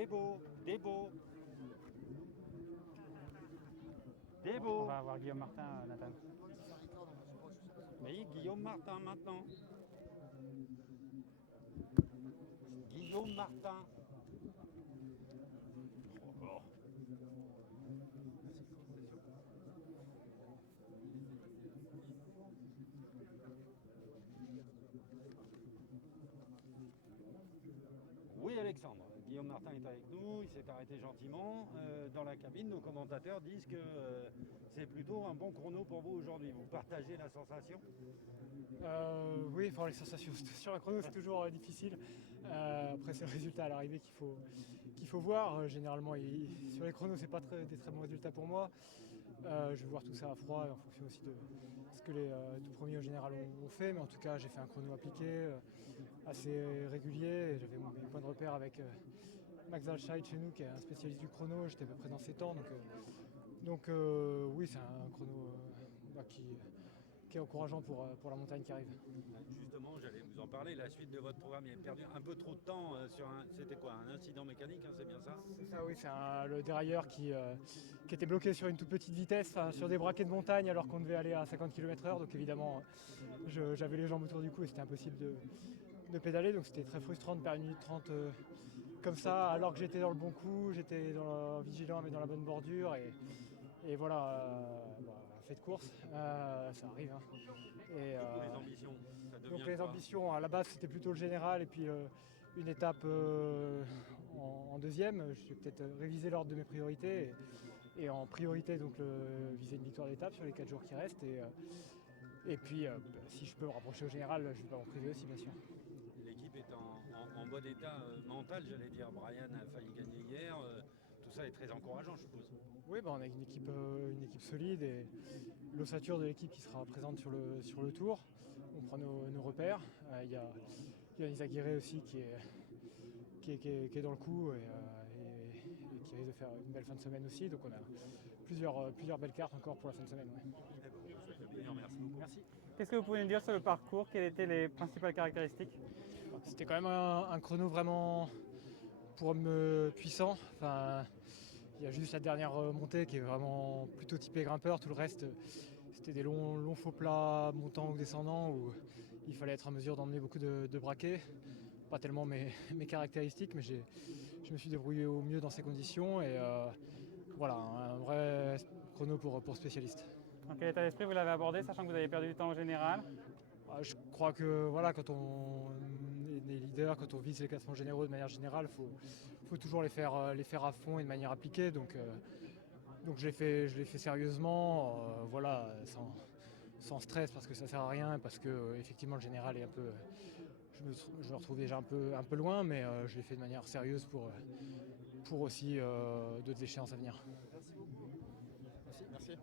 Débo, Débo, On Débo. va avoir Guillaume Martin, Nathan. Oui, Guillaume Martin maintenant. Guillaume Martin. Oh. Oui, Alexandre. Guillaume Martin est avec nous, il s'est arrêté gentiment. Dans la cabine, nos commentateurs disent que c'est plutôt un bon chrono pour vous aujourd'hui. Vous partagez la sensation? Oui, enfin, les sensations sur un chrono c'est toujours difficile. Après c'est le résultat à l'arrivée qu'il faut voir. Généralement sur les chronos c'est pas des très bons résultats pour moi. Je vais voir tout ça à froid en fonction aussi de ce que les tout premiers au général ont fait. Mais en tout cas j'ai fait un chrono appliqué, assez régulier. J'avais mes points de repère avec Max Alscheid chez nous qui est un spécialiste du chrono. J'étais à peu près dans ses temps. Donc oui c'est un chrono qui est encourageant pour la montagne qui arrive. Justement, j'allais vous en parler. La suite de votre programme, il a perdu un peu trop de temps sur un. C'était quoi? Un incident mécanique, hein, c'est bien ça? C'est ça, oui, c'est le dérailleur qui était bloqué sur une toute petite vitesse, sur des braquets de montagne alors qu'on devait aller à 50 km/h. Donc évidemment, j'avais les jambes autour du cou et c'était impossible de pédaler. Donc c'était très frustrant de perdre 1 minute 30 comme ça, alors que j'étais dans le bon coup, j'étais vigilant mais dans la bonne bordure. Et voilà, fait de course, ça arrive. Hein. Et, Du coup, les ambitions, ça devient donc les quoi? ambitions, à la base c'était plutôt le général et puis une étape en deuxième. Je vais peut-être réviser l'ordre de mes priorités et en priorité donc viser une victoire d'étape sur les 4 jours qui restent. Et puis si je peux me rapprocher au général, je ne vais pas m'en priver aussi bien sûr. L'équipe est en bon état mental, j'allais dire. Brian a failli gagner hier. Tout ça est très encourageant, je suppose. Oui, on a une équipe solide et l'ossature de l'équipe qui sera présente sur le tour. On prend nos repères. Il y a Yannis Aguirre aussi qui est dans le coup et qui risque de faire une belle fin de semaine aussi. Donc on a plusieurs belles cartes encore pour la fin de semaine. Ouais. Merci beaucoup. Merci. Qu'est-ce que vous pouvez nous dire sur le parcours? Quelles étaient les principales caractéristiques? C'était quand même un chrono vraiment pour me puissant. Enfin, il y a juste la dernière montée qui est vraiment plutôt typée grimpeur. Tout le reste, c'était des longs faux plats montants ou descendants où il fallait être en mesure d'emmener beaucoup de braquets. Pas tellement mes caractéristiques, mais je me suis débrouillé au mieux dans ces conditions. Et voilà, un vrai chrono pour spécialiste. Dans quel état d'esprit vous l'avez abordé, sachant que vous avez perdu du temps au général? Je crois que voilà, quand on est leader, quand on vise les classements généraux de manière générale, faut toujours les faire à fond et de manière appliquée. Donc je l'ai fait sérieusement, voilà, sans stress parce que ça sert à rien, parce que effectivement le général est un peu, je me retrouve déjà un peu loin, mais je l'ai fait de manière sérieuse pour aussi d'autres échéances à venir. Merci beaucoup. Merci.